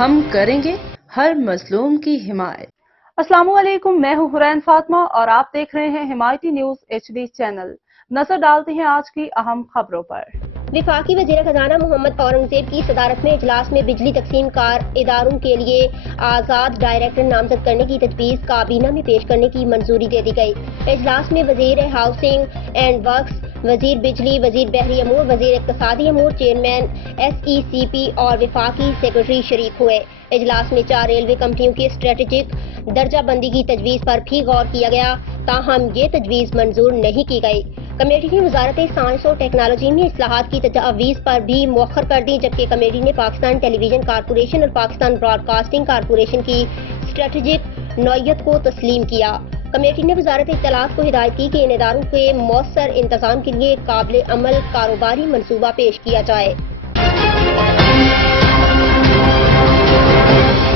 ہم کریں گے ہر مظلوم کی حمایت۔ السلام علیکم، میں ہوں حرین فاطمہ اور آپ دیکھ رہے ہیں حمایتی نیوز HD چینل۔ نظر ڈالتے ہیں آج کی اہم خبروں پر۔ وفاقی وزیر خزانہ محمد اورنگزیب کی صدارت میں اجلاس میں بجلی تقسیم کار اداروں کے لیے آزاد ڈائریکٹر نامزد کرنے کی تجویز کابینہ میں پیش کرنے کی منظوری دے دی گئی۔ اجلاس میں وزیر ہاؤسنگ اینڈ ورکس، وزیر بجلی، وزیر بحری امور، وزیر اقتصادی امور، چیئرمین SECP اور وفاقی سیکرٹری شریک ہوئے۔ اجلاس میں 4 ریلوے کمپنیوں کی اسٹریٹجک درجہ بندی کی تجویز پر بھی غور کیا گیا، تاہم یہ تجویز منظور نہیں کی گئی۔ کمیٹی نے وزارت سائنس اور ٹیکنالوجی میں اصلاحات کی تجاویز پر بھی مؤخر کر دی، جبکہ کمیٹی نے پاکستان ٹیلی ویژن کارپوریشن اور پاکستان براڈ کاسٹنگ کارپوریشن کی اسٹریٹجک نوعیت کو تسلیم کیا۔ کمیٹی نے وزارت اطلاعات کو ہدایت کی کہ ان اداروں کے مؤثر انتظام کے لیے قابل عمل کاروباری منصوبہ پیش کیا جائے۔